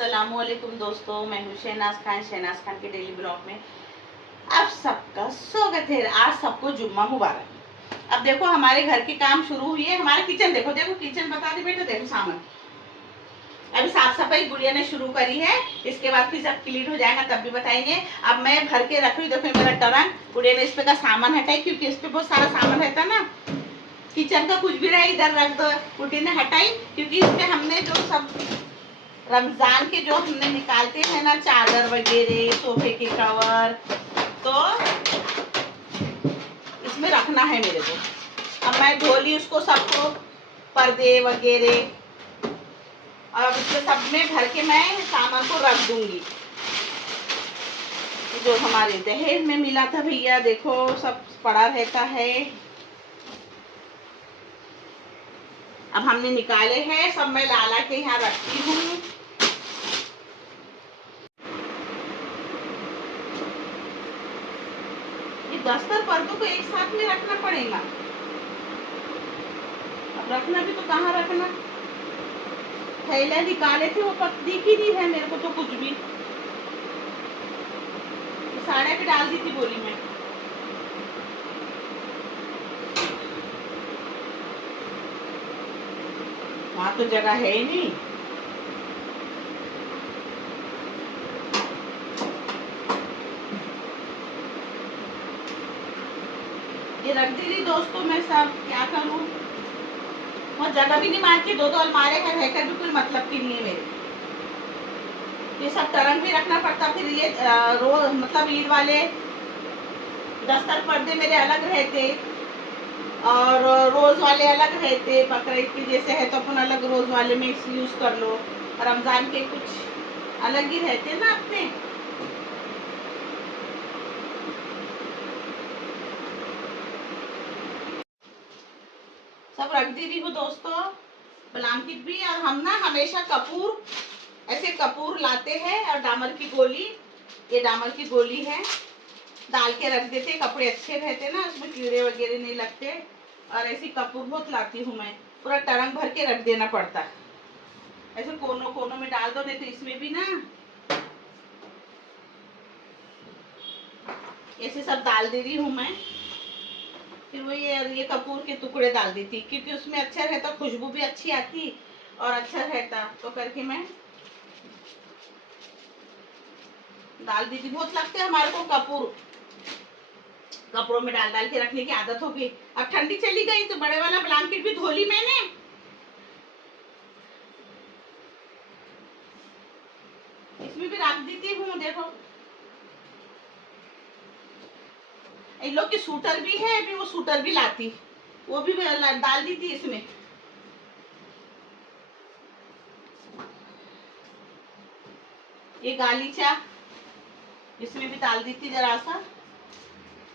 अस्सलामुअलैकुम दोस्तों, मैं हूँ शहनाज खान के डेली ब्लॉग में आप सबका स्वागत है। आज सबको जुम्मा मुबारक। अब देखो हमारे घर के काम शुरू हुई है। हमारा किचन देखो किचन बता दे बेटा। देखो सामान अभी साफ सफाई गुड़िया ने शुरू करी है। इसके बाद फिर सब क्लीन हो जाएगा तब भी बताएंगे। अब मैं भर के रख रही हूँ। देखो मेरा टरंग गुड़िया ने इस पे का सामान हटाई क्योंकि इस पे बहुत सारा सामान रहता ना। किचन का कुछ भी रहा इधर रख दो। गुड़िया ने हटाई क्योंकि इसमें हमने जो सब रमजान के जो हमने निकालते हैं ना, चादर वगैरह, सोफे के कवर, तो इसमें रखना है मेरे को। अब मैं धोली उसको सबको, पर्दे वगैरह, और अब इसके सब में भर के मैं सामान को रख दूंगी। जो हमारे दहेज में मिला था भैया, देखो सब पड़ा रहता है। अब हमने निकाले हैं सब, मैं लाला के यहाँ रखती हूँ। ये 10 पर्दों को एक साथ में रखना पड़ेगा। अब रखना भी तो कहाँ रखना, थैला निकाले थे वो दिख ही नहीं है मेरे को तो कुछ भी। साड़े पे डाल दी थी बोली में। वहां तो जगह है ही नहीं। ये रख दी थी दोस्तों, मैं सब क्या करूं। वहाँ जगह भी नहीं मार के दो अलमारे हैं, रहकर भी कोई मतलब की नहीं है मेरे। ये सब टरंग भी रखना पड़ता। फिर ये रोज मतलब ईद वाले 10 पर्दे मेरे अलग रहते और रोज वाले अलग रहते। बकरीद की जैसे है तो अपन अलग रोज वाले में यूज कर लो। रमजान के कुछ अलग ही रहते ना अपने। सब रख दी रही हूँ दोस्तों, ब्लैंकेट भी। और हम ना हमेशा कपूर, ऐसे कपूर लाते हैं और डामर की गोली, ये डामर की गोली है, डाल के रख देते। कपड़े अच्छे रहते ना, उसमें कीड़े वगैरह नहीं लगते। और ऐसी कपूर बहुत लाती हूँ मैं, पूरा टरंग भर के रख देना पड़ता। ऐसे कोनों कोनों में डाल दो, नहीं तो इसमें भी ना ऐसे सब डाल दे रही हूँ मैं। फिर वो ये कपूर के टुकड़े डाल देती क्योंकि उसमें अच्छा रहता, खुशबू भी अच्छी आती और अच्छा रहता, तो करके मैं डाल दी थी। बहुत लगते हमारे को कपूर, कपड़ों में डाल डाल के रखने की आदत होगी। अब ठंडी चली गई तो बड़े वाला ब्लैंकेट भी धो ली मैंने। इसमें भी रख देती हूँ। देखो इन लोग की सूटर भी है, अभी वो सूटर भी लाती, वो भी डाल दी थी इसमें। ये गालीचा, इसमें भी डाल दी थी जरा सा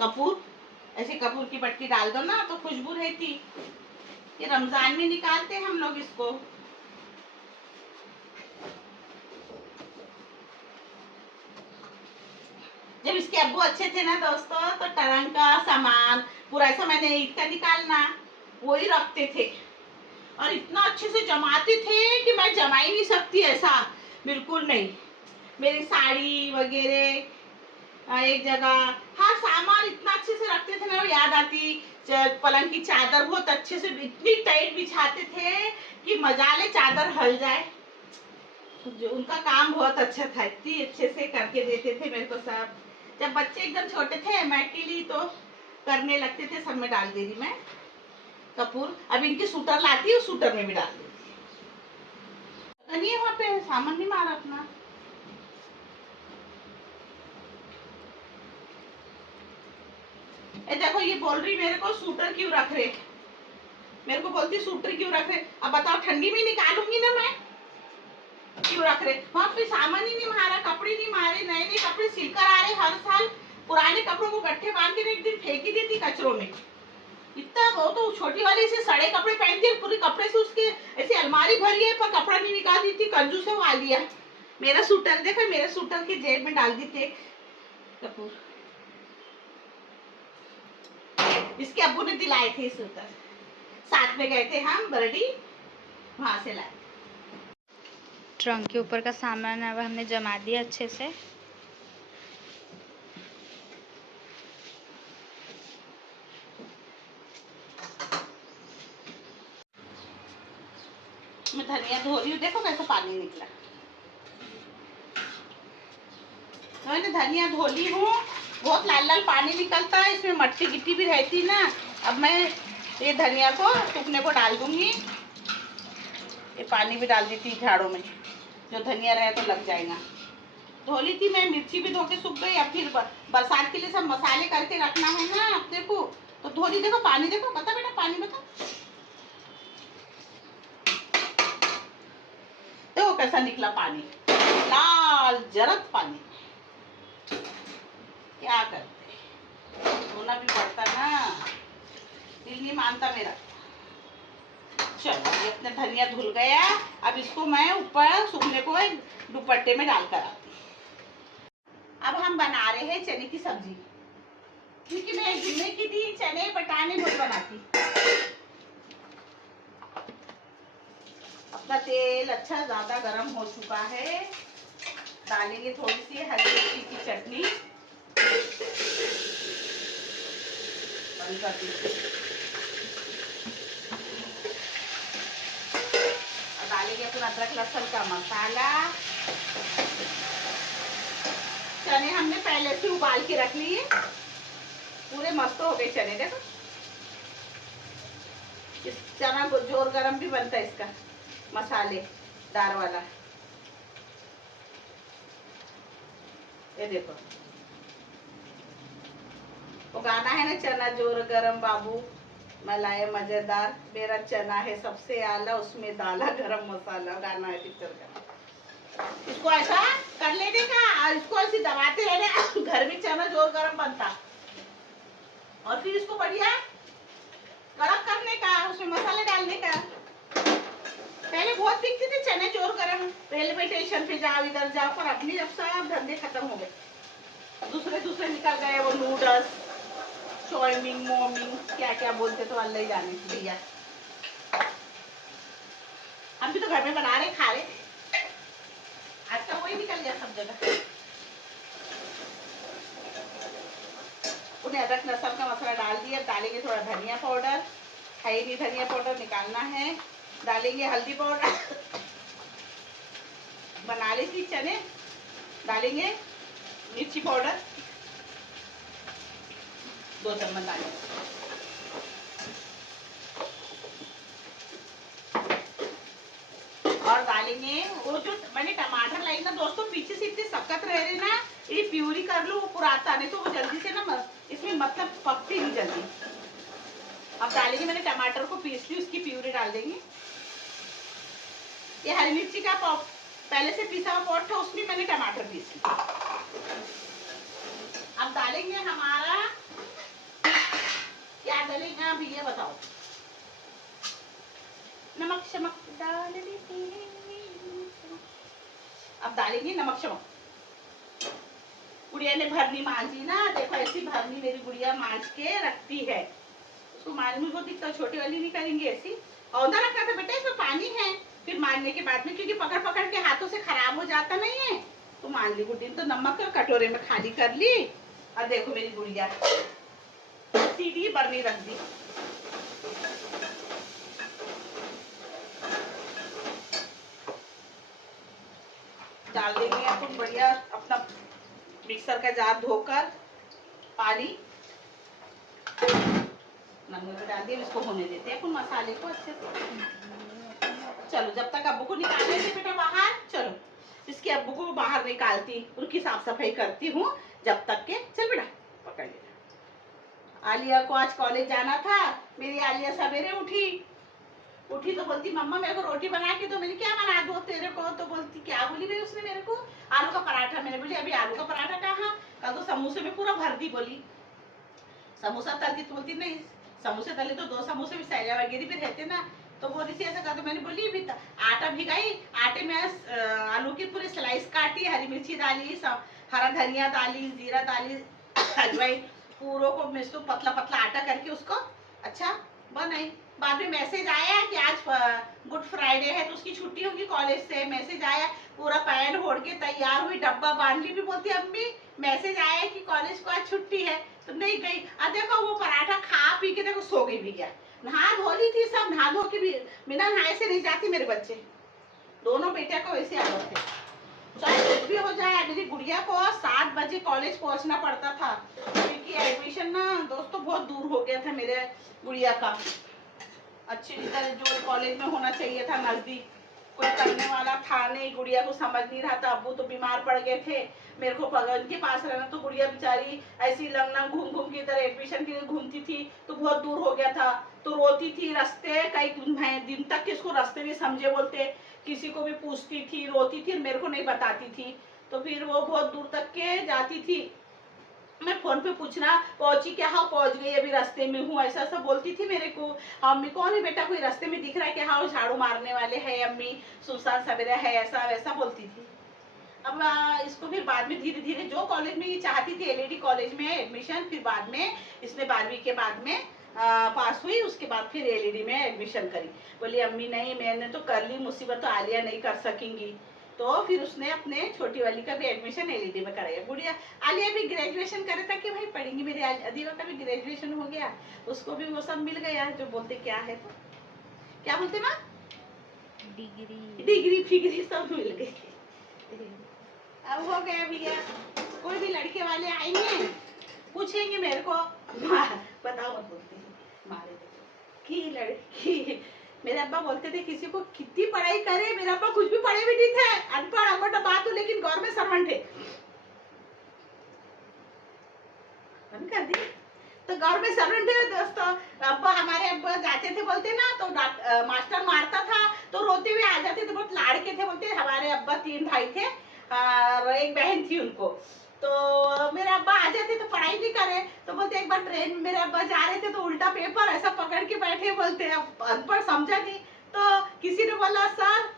कपूर। ऐसे कपूर की पट्टी डाल दो ना तो खुशबू रहती। ये रमजान में निकालते हम लोग इसको। जब इसके अब्बू अच्छे थे ना दोस्तों, तो टरंग का सामान पूरा ऐसा मैंने ईद का निकालना वही रखते थे और इतना अच्छे से जमाते थे कि मैं जमा ही नहीं सकती ऐसा, बिल्कुल नहीं। मेरी साड़ी वगैरह एक जगह, हर सामान इतना अच्छे से रखते थे ना, वो याद आती। पलंग की चादर बहुत अच्छे से इतनी टाइट बिछाते थे कि मजा ले चादर हल जाए। जो उनका काम बहुत अच्छा था, इतनी अच्छे से करके देते थे मेरे को सब। जब बच्चे एकदम छोटे थे मैं अकेली तो करने लगते थे, सब में डाल दे रही मैं कपूर। अब इनकी सूटर लाती है, सूटर में भी डाल देती। नहीं है वहाँ पे सामान नहीं मारा अपना। ए देखो ये बोल रही मेरे को सूटर क्यों रख रहे, मेरे को बोलती सूटर क्यों रख रहे। अब बताओ ठंडी में निकालूंगी ना मैं, क्यों रख रहे। वहाँ पे सामान ही नहीं मारा, कपड़े नहीं मारे, नए नए कपड़े सिलकर आ रहे हर साल। पुराने कपड़ों को गट्ठे बांध के एक दिन फेंक ही देती कचरों में। इतना वो तो छोटी वाली से सड़े कपड़े पहनती है, पूरे कपड़े से उसके ऐसे अलमारी भरी है पर कपड़ा नहीं निकाल दी थी। कंजूस है वो आलिया। मेरा सूटर देखो, मेरे सूटर की जेब में डाल दी थी कपूर। इसके अब्बू ने दिलाए थे सूटर, साथ में गए थे हम बरडी, वहां से लाए। ट्रंक के ऊपर का सामान अब हमने जमा दिया अच्छे से। मैं धनिया धो रही हूँ, देखो कैसे पानी निकला। मैंने धनिया धो ली हूँ, बहुत लाल लाल पानी निकलता है, इसमें मट्टी गिट्टी भी रहती ना। अब मैं ये धनिया को सूखने को डाल दूंगी। ये पानी भी डाल दी थी झाड़ों में, जो धनिया रहे तो लग जाएगा। धो ली थी मैं, मिर्ची भी धो के सूख गई। अब फिर बरसात के लिए सब मसाले करके रखना है ना अपने को, तो धो ली। देखो पानी, देखो बता बेटा, पानी बता, देखो कैसा निकला पानी, लाल जरद पानी। क्या करते, धोना भी पड़ता ना, दिल नहीं मानता मेरा। चलो ये अपना धनिया धुल गया। अब इसको मैं ऊपर सूखने को एक दुपट्टे में डालकर आती हूँ। अब हम बना रहे हैं चने की सब्जी, क्योंकि मैं जुम्मे की दिन चने बटाने बहुत बनाती। अपना तेल अच्छा ज्यादा गर्म हो चुका है, डालेंगे थोड़ी सी हरी मिर्ची की चटनी। बंद कर दीजिए। डालेंगे अपना अदरक लहसुन का मसाला। चने हमने पहले से उबाल के रख लिए, पूरे मस्त हो गए चने। देखो इस चना को जोर गरम भी बनता है इसका, मसालेदार वाला। ये देखो, वो गाना है ना, चना जोर गरम बाबू मलाई मजेदार, मेरा चना है सबसे आला, उसमें डाला गरम मसाला, गाना है पिक्चर का। इसको ऐसा कर लेने का और इसको ऐसे दबाते रहने, घर में चना जोर गरम बनता। और फिर इसको बढ़िया कड़क करने का, उसमें मसाले डालने का। पहले बहुत दिखते थे चने जोर गरम, रेलवे स्टेशन पे जाओ, इधर जाओ, पर अपनी जब सब धंधे खत्म हो गए, दूसरे दूसरे निकल गए। वो नूडल्स, चाउमीन, मोमिन, क्या क्या बोलते तो अल्लाह ही जाने भैया। हम भी तो घर में बना रहे, खा रहे। आजकल वही निकल गया सब जगह। उन्हें अदरक लहसुन का मसाला डाल दिया। डालेंगे थोड़ा धनिया पाउडर, हरी धनिया पाउडर निकालना है। डालेंगे हल्दी पाउडर, बना ली थी चने। डालेंगे मिर्ची पाउडर 2 चम्मच डालेंगे। और डालेंगे वो जो मैंने टमाटर लाई ना दोस्तों, पीछे से इतने सख्त रह रहे ना, ये प्यूरी कर लो, वो पुराता नहीं तो वो जल्दी से ना इसमें मतलब पकती नहीं जल्दी। अब डालेंगे, मैंने टमाटर को पीस ली, उसकी प्यूरी डाल देंगे। ये हरी मिर्ची का पहले से पीसा हुआ पॉट था, उसमें मैंने टमाटर पीस लिया। अब डालेंगे हमारा, क्या डालेंगे अभी ये बताओ। नमक शमक डाल देते हैं। अब डालेंगे नमक शमक। गुड़िया ने भरनी मांझी ना, देखो ऐसी भरनी मेरी गुड़िया मांझ के रखती है। उसको मांझने को दिखता, छोटी वाली नहीं करेंगे ऐसी। औंधा रखना था बेटा, इसमें पानी है। फिर मांझने के बाद में, क्योंकि पकड़ पकड़ के हाथों से खराब हो जाता नहीं है, तो मांझ ली गुड्डी तो नमक कटोरे में खाली कर ली। और देखो मेरी गुड़िया सीधी बर्नी रख दी। डाल देंगे अपन बढ़िया अपना मिक्सर का जार धोकर, पानी नमक डाल दिए। इसको होने देते हैं अपन मसाले को अच्छे से। चलो जब तक अब्बू को निकालने से बेटा बाहर, चलो इसके अब्बू को बाहर निकालती, उनकी साफ सफाई करती हूँ जब तक के। चल बेटा पकड़ ले। आलिया को आज कॉलेज जाना था। मेरी आलिया सवेरे उठी तो बोलती मम्मा मेरे को रोटी बना के दो। मैंने क्या बना दो तेरे को, तो बोलती क्या बोली भाई उसने मेरे को, आलू का पराठा। मैंने बोली अभी आलू का पराठा कहाँ, कल तो समोसे में पूरा भर दी। बोली समोसा तलती, तो बोलती नहीं समोसे तले तो 2 समोसे भी सैला वगैरह भी रहते ना, तो बोली थी ऐसा कर। तो मैंने बोली भी आटा भिगाई, आटे में आलू की पूरी स्लाइस काटी, हरी मिर्ची डाली, हरा धनिया डाली, जीरा डाली, हलवाई पूरों को मिक्स पतला पतला आटा करके उसको अच्छा बनाई। बाद में मैसेज आया कि आज गुड फ्राइडे है तो उसकी छुट्टी होगी कॉलेज से। मैसेज आया, पूरा पैंट ओढ़ के तैयार हुई, डब्बा बांध ली, भी बोलती अम्मी मैसेज आया कि कॉलेज को आज छुट्टी है, तो नहीं गई। अब देखो वो पराठा खा पी के देखो सो गई भी क्या। नहा धो ली थी सब, नहा धो के भी बिना नहाए से नहीं जाती मेरे बच्चे, दोनों बेटे को वैसे आदत है। चाहे कुछ भी हो जाए, मेरी गुड़िया को 7 बजे कॉलेज पहुंचना पड़ता था क्योंकि एडमिशन ना दोस्तों बहुत दूर हो गया था मेरे गुड़िया का। अच्छी तरह जो कॉलेज में होना चाहिए था नजदीक, कोई करने वाला था नहीं, गुड़िया को समझ नहीं रहा था। अब्बू तो बीमार पड़ गए थे, मेरे को पगन के पास रहना, तो गुड़िया बेचारी ऐसी लंगना घूम घूम के इधर एडमिशन के लिए घूमती थी, तो बहुत दूर हो गया था, तो रोती थी रास्ते कई दिन तक, किसको रास्ते में समझे बोलते, किसी को भी पूछती थी, रोती थी, मेरे को नहीं बताती थी। तो फिर वो बहुत दूर तक के जाती थी, मैं फोन पे पूछना पहुंची क्या, हाँ पहुंच गई अभी रास्ते में हूँ, ऐसा ऐसा बोलती थी मेरे को। अम्मी कौन है बेटा, कोई रास्ते में दिख रहा है कि हाँ वो झाड़ू मारने वाले है अम्मी, सुनसान सवेरा है, ऐसा वैसा बोलती थी। अब इसको फिर बाद में धीरे धीरे जो कॉलेज में ये चाहती थी एलईडी कॉलेज में एडमिशन, फिर बाद में इसने 12वीं के बाद में पास हुई, उसके बाद फिर एलईडी में एडमिशन करी। बोली अम्मी नहीं मैंने तो कर ली, मुसीबत तो आलिया नहीं कर सकेंगी, तो फिर उसने अपने छोटी वाली का भी एडमिशन एलईडी में कराया। गुड़िया आलिया भी ग्रेजुएशन करे था कि भाई पढ़ेंगी, मेरी अदीवा का भी ग्रेजुएशन हो गया, उसको भी वो सब मिल गया जो बोलते क्या है, तो क्या बोलते माँ, डिग्री डिग्री फिग्री सब मिल गई। अब हो गया भैया, कोई भी लड़के वाले आएंगे पूछेंगे मेरे को, बताओ मत बोलते मारे कि लड़की, मेरे अब्बा बोलते थे किसी को कितनी पढ़ाई करे, मेरे अब्बा कुछ भी पढ़े भी नहीं थे, अनपढ़ अनपढ़ बात हो, लेकिन गवर्नमेंट सर्वेंट थे। बंद कर दी, तो गवर्नमेंट सर्वेंट थे दोस्तों। अब्बा हमारे अब्बा जाते थे बोलते ना, तो मास्टर मारता था तो रोते हुए आ जाते थे, बहुत लाड़के थे बोलते। हमारे अब्बा 3 भाई थे और एक बहन थी उनको, तो मेरे अब्बा आ जाते तो पढ़ाई नहीं करे, तो बोलते एक बार ट्रेन में मेरे अब्बा जा रहे थे तो उल्टा पेपर ऐसा पकड़ के बैठे, बोलते अब अनपढ़ समझा नहीं, तो किसी ने बोला सर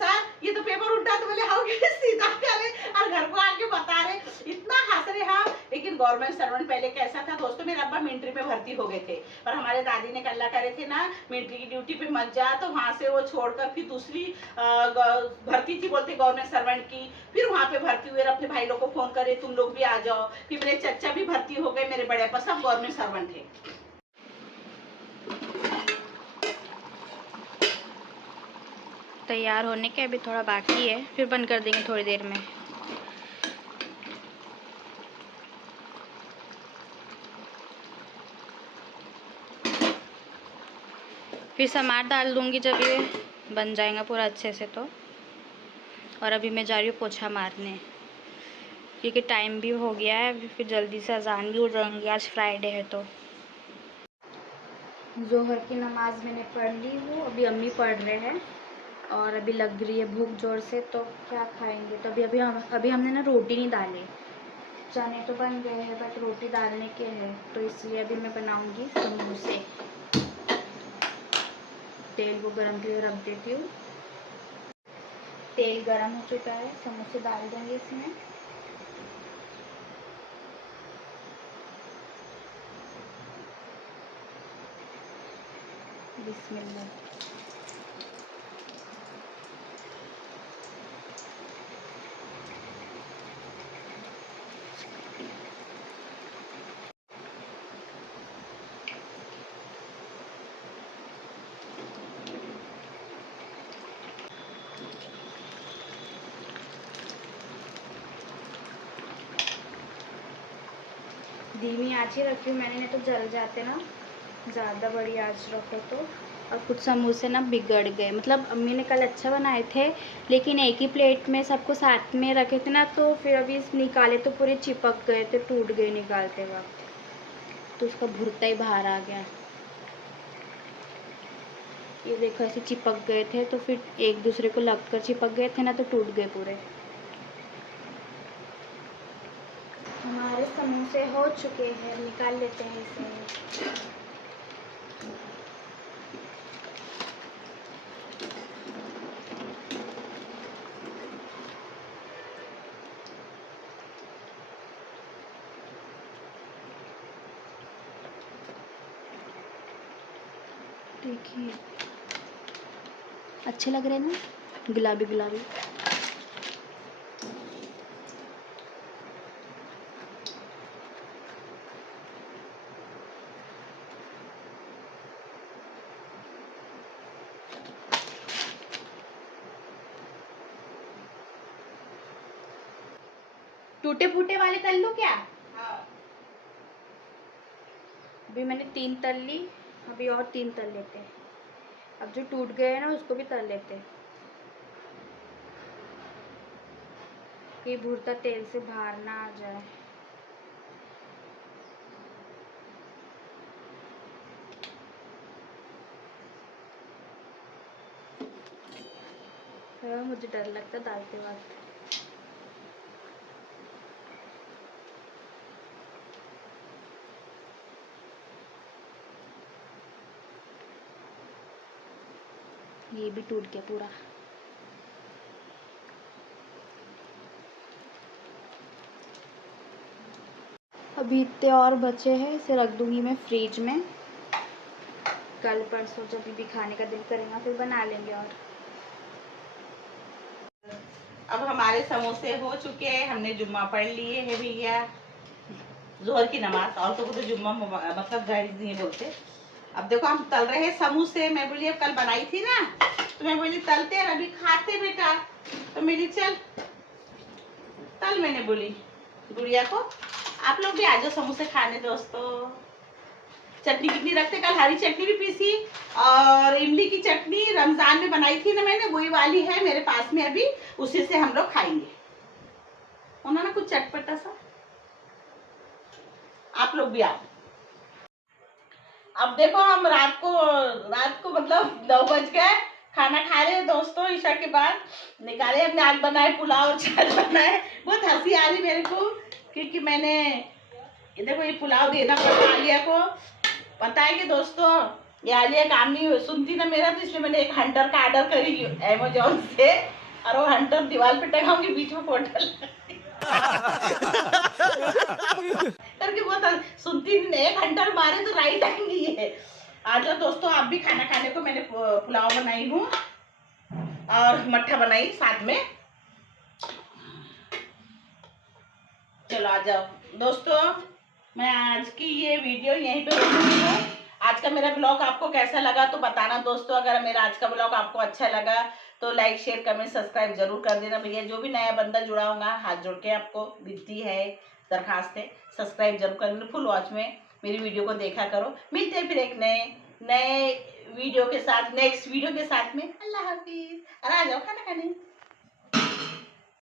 सर ये तो पेपर उल्टा, तो बोले हाँ सीधा करे, और घर को आके बता रहे, इतना हंस रहे हम। लेकिन गवर्नमेंट सर्वेंट पहले कैसा था दोस्तों, मेरे अब्बा मिलिट्री में भर्ती हो गए थे, पर हमारे दादी ने कल्ला करे थे ना मिलिट्री की ड्यूटी पे मत जा, तो वहां से वो छोड़कर फिर दूसरी भर्ती थी बोलते गवर्नमेंट सर्वेंट की, फिर वहां पे भर्ती हुए, अपने भाई लोग को फोन करे तुम लोग भी आ जाओ, फिर मेरे चचा भी भर्ती हो गए, मेरे बड़े अब्बा सब गवर्नमेंट सर्वेंट थे। तैयार होने के अभी थोड़ा बाकी है, फिर बंद कर देंगे थोड़ी देर में। फिर समार डाल दूंगी जब ये बन जाएगा पूरा अच्छे से तो। और अभी मैं जा रही हूँ पोछा मारने, क्योंकि टाइम भी हो गया है, फिर जल्दी से अजान भी हो जाएंगी, आज फ्राइडे है तो। जोहर की नमाज़ मैंने पढ़ ली हूँ, अभी अम्मी पढ़ रहे हैं, और अभी लग रही है भूख ज़ोर से, तो क्या खाएंगे। तो अभी हमने ना रोटी नहीं डाली, चने तो बन गए हैं बट रोटी डालने के हैं, तो इसलिए अभी मैं बनाऊंगी समोसे। तेल को गरम के लिए रख देती हूँ, तेल गरम हो चुका है, समोसे डाल देंगे इसमें। बिस्मिल्लाह। धीमी आंच ही रखी हूँ मैंने, नहीं तो जल जाते ना, ज़्यादा बड़ी आंच रखो तो। और कुछ समोसे ना बिगड़ गए, मतलब अम्मी ने कल अच्छा बनाए थे, लेकिन एक ही प्लेट में सबको साथ में रखे थे ना, तो फिर अभी निकाले तो पूरे चिपक गए थे, टूट गए निकालते वक्त, तो उसका भुर्ता ही बाहर आ गया। ये देखो ऐसे चिपक गए थे, तो फिर एक दूसरे को लगकर चिपक गए थे ना, तो टूट गए पूरे। हमारे समोसे हो चुके हैं, निकाल लेते हैं इसे। देखिए अच्छे लग रहे हैं ना, गुलाबी गुलाबी। टूटे फूटे वाले तल लो क्या? हाँ। अभी मैंने 3 तल ली, अभी और 3 तल लेते हैं। अब जो टूट गए हैं ना उसको भी तल लेते हैं, कि भुर्ता तेल से बाहर ना आ जाए। मुझे डर लगता है डालते वक्त। ये भी टूट गया पूरा। अभी इतने और बचे हैं, इसे रख दूंगी मैं फ्रिज में। कल परसों जब भी खाने का दिल करेगा फिर बना लेंगे। और अब हमारे समोसे हो चुके हैं, हमने जुम्मा पढ़ लिए है भैया, जोहर की नमाज। और तो जुम्मा मतलब जाहिर नहीं बोलते। अब देखो हम तल रहे हैं समोसे। मैं बोली अब कल बनाई थी ना, तो मैं बोली तलते और अभी खाते बेटा। तो मेरी चल तल, मैंने बोली गुड़िया को आप लोग भी आ जाओ समोसे खाने दोस्तों। चटनी कितनी रखते, कल हरी चटनी भी पीसी और इमली की चटनी रमजान में बनाई थी ना मैंने, वही वाली है मेरे पास में अभी, उसी से हम लोग खाएंगे। उन्होंने कुछ चटपटा सा। आप लोग भी आओ। अब देखो हम रात को मतलब 9 बज गए, खाना खा रहे हैं दोस्तों। ईशा के बाद निकाले हमने, आज बनाए पुलाव और चावल बनाए। बहुत हंसी आ रही मेरे को, क्योंकि मैंने ये देखो ये पुलाव देना पड़ा आलिया को। पता है कि दोस्तों ये आलिया काम नहीं सुनती ना मेरा, तो इसलिए मैंने एक हंटर का ऑर्डर करी अमेजोन से, और वो हंटर दीवार पे टंगाऊंगी, बीच में फोटो करके बहुत सुनती नहीं। एक हंटर मारे तो राइट आएंगी ये। आज दोस्तों आप भी खाना खाने को, मैंने पुलाव बनाई हूँ और मट्ठा बनाई साथ में। चलो आ जाओ दोस्तों, मैं आज की ये वीडियो यहीं पे रोकती हूँ। आज का मेरा ब्लॉग आपको कैसा लगा तो बताना दोस्तों। अगर मेरा आज का ब्लॉग आपको अच्छा लगा तो लाइक शेयर कमेंट सब्सक्राइब जरूर कर देना भैया। जो भी नया बंदा जुड़ा होगा हाथ जोड़ के आपको विनती है, दरखास्त है, सब्सक्राइब जरूर कर देना। फुल वॉच में मेरी वीडियो को देखा करो। मिलते हैं फिर एक नए वीडियो के साथ, नेक्स्ट वीडियो के साथ में। अल्लाह हाफिज। और आ जाओ खाना खाने।